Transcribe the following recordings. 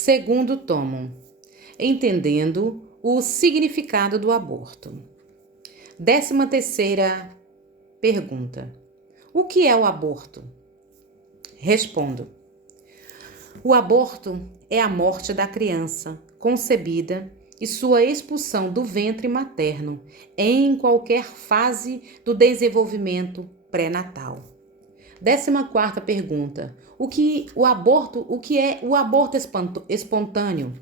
Segundo tomo, entendendo o significado do aborto. 13ª pergunta. O que é o aborto? Respondo. O aborto é a morte da criança concebida e sua expulsão do ventre materno em qualquer fase do desenvolvimento pré-natal. 14ª pergunta. O que é o aborto espontâneo?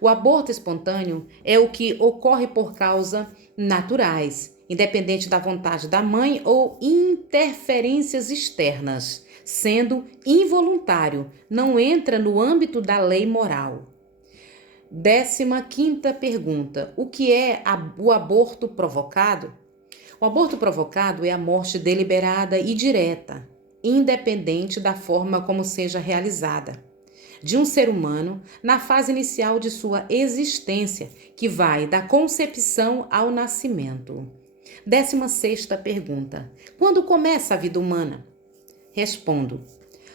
O aborto espontâneo é o que ocorre por causas naturais, independente da vontade da mãe ou interferências externas, sendo involuntário, não entra no âmbito da lei moral. 15ª pergunta. O que é o aborto provocado? O aborto provocado é a morte deliberada e direta, independente da forma como seja realizada, de um ser humano na fase inicial de sua existência, que vai da concepção ao nascimento. 16ª pergunta. Quando começa a vida humana? Respondo.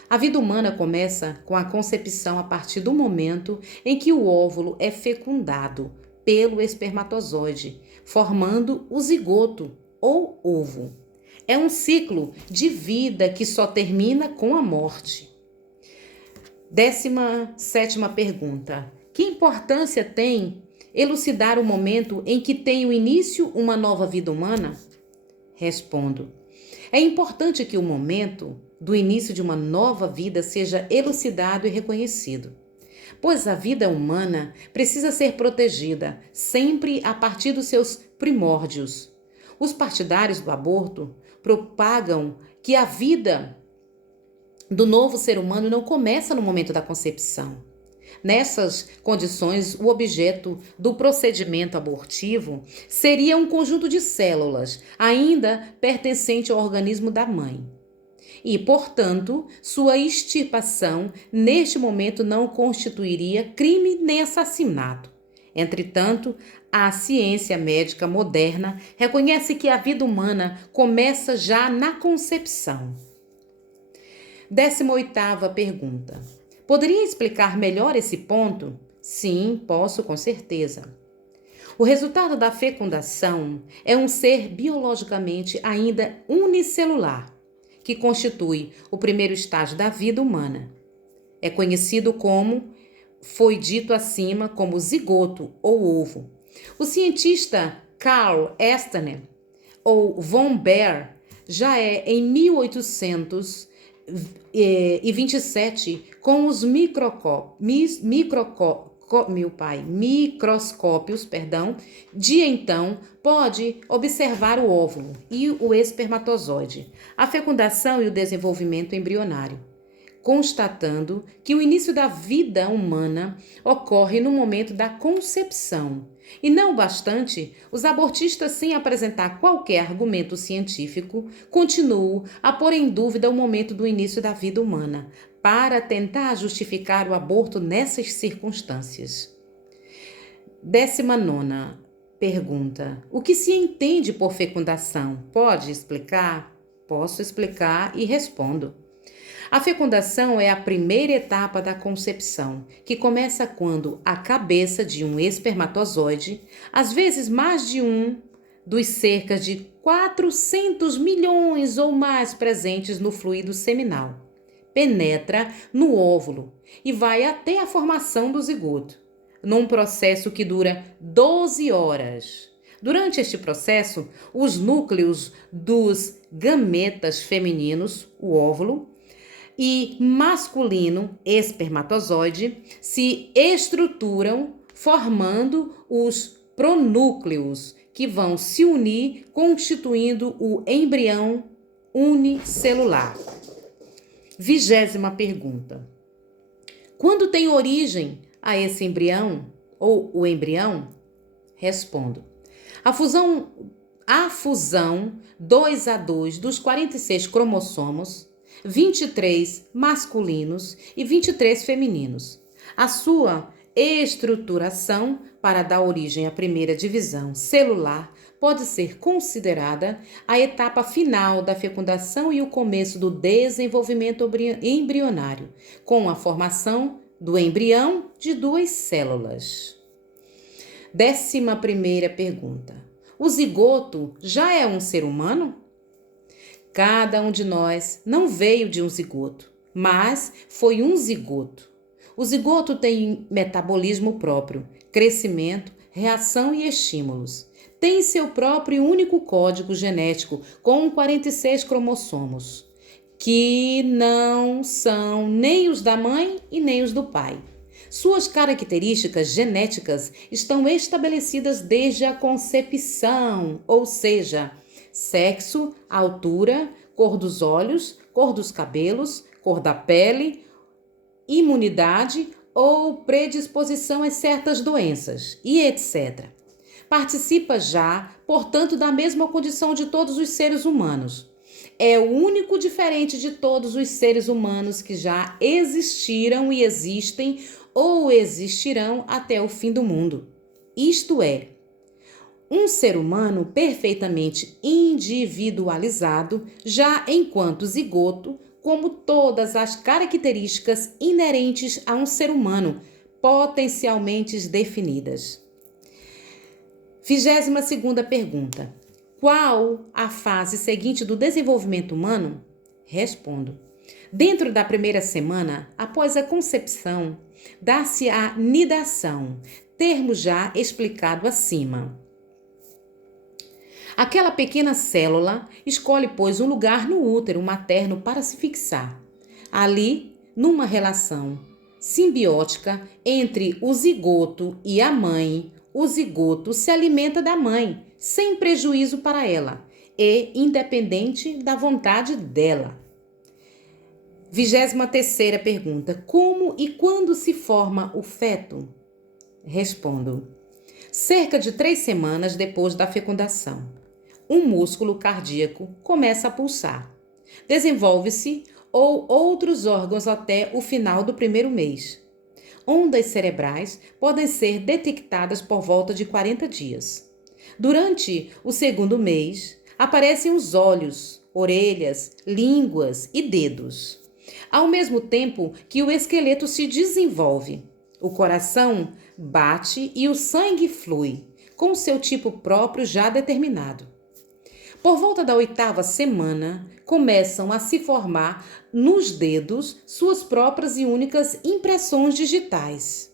A vida humana começa com a concepção a partir do momento em que o óvulo é fecundado pelo espermatozoide, formando o zigoto ou ovo. É um ciclo de vida que só termina com a morte. 17ª pergunta. Que importância tem elucidar o momento em que tem o início uma nova vida humana? Respondo. É importante que o momento do início de uma nova vida seja elucidado e reconhecido, pois a vida humana precisa ser protegida sempre a partir dos seus primórdios. Os partidários do aborto propagam que a vida do novo ser humano não começa no momento da concepção. Nessas condições, o objeto do procedimento abortivo seria um conjunto de células, ainda pertencente ao organismo da mãe. E, portanto, sua extirpação, neste momento, não constituiria crime nem assassinato. Entretanto, a ciência médica moderna reconhece que a vida humana começa já na concepção. 18ª pergunta. Poderia explicar melhor esse ponto? Sim, posso, com certeza. O resultado da fecundação é um ser biologicamente ainda unicelular, que constitui o primeiro estágio da vida humana. É conhecido como, foi dito acima, como zigoto ou ovo. O cientista Carl Estaner, ou von Baer, já em 1827, com os microscópios, de então, pode observar o óvulo e o espermatozoide, a fecundação e o desenvolvimento embrionário, constatando que o início da vida humana ocorre no momento da concepção. E não bastante, os abortistas, sem apresentar qualquer argumento científico, continuam a pôr em dúvida o momento do início da vida humana, para tentar justificar o aborto nessas circunstâncias. 19ª pergunta. O que se entende por fecundação? Pode explicar? Posso explicar e respondo. A fecundação é a primeira etapa da concepção, que começa quando a cabeça de um espermatozoide, às vezes mais de um dos cerca de 400 milhões ou mais presentes no fluido seminal, penetra no óvulo e vai até a formação do zigoto, num processo que dura 12 horas. Durante este processo, os núcleos dos gametas femininos, o óvulo, e masculino, espermatozoide, se estruturam formando os pronúcleos, que vão se unir, constituindo o embrião unicelular. 20ª pergunta. Quando tem origem a esse embrião, ou o embrião? Respondo. A fusão 2 a 2 dos 46 cromossomos, 23 masculinos e 23 femininos. A sua estruturação para dar origem à primeira divisão celular pode ser considerada a etapa final da fecundação e o começo do desenvolvimento embrionário, com a formação do embrião de 2 células. 11ª pergunta. O zigoto já é um ser humano? Cada um de nós não veio de um zigoto, mas foi um zigoto. O zigoto tem metabolismo próprio, crescimento, reação e estímulos. Tem seu próprio e único código genético com 46 cromossomos, que não são nem os da mãe e nem os do pai. Suas características genéticas estão estabelecidas desde a concepção, ou seja, sexo, altura, cor dos olhos, cor dos cabelos, cor da pele, imunidade ou predisposição a certas doenças e etc. Participa já, portanto, da mesma condição de todos os seres humanos. É o único diferente de todos os seres humanos que já existiram e existem ou existirão até o fim do mundo. Isto é, um ser humano perfeitamente individualizado, já enquanto zigoto, como todas as características inerentes a um ser humano, potencialmente definidas. 22ª pergunta. Qual a fase seguinte do desenvolvimento humano? Respondo. Dentro da primeira semana, após a concepção, dá-se a nidação, termo já explicado acima. Aquela pequena célula escolhe, pois, um lugar no útero materno para se fixar. Ali, numa relação simbiótica entre o zigoto e a mãe, o zigoto se alimenta da mãe, sem prejuízo para ela e independente da vontade dela. 23ª pergunta. Como e quando se forma o feto? Respondo. Cerca de 3 semanas depois da fecundação, um músculo cardíaco começa a pulsar. Desenvolve-se ou outros órgãos até o final do primeiro mês. Ondas cerebrais podem ser detectadas por volta de 40 dias. Durante o segundo mês, aparecem os olhos, orelhas, línguas e dedos. Ao mesmo tempo que o esqueleto se desenvolve, o coração bate e o sangue flui, com seu tipo próprio já determinado. Por volta da 8ª semana, começam a se formar nos dedos suas próprias e únicas impressões digitais.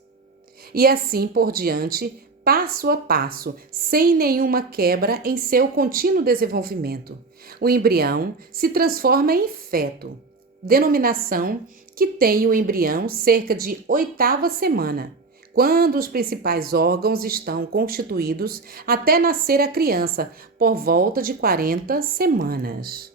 E assim por diante, passo a passo, sem nenhuma quebra em seu contínuo desenvolvimento. O embrião se transforma em feto, denominação que tem o embrião cerca de 8ª semana, quando os principais órgãos estão constituídos até nascer a criança, por volta de 40 semanas.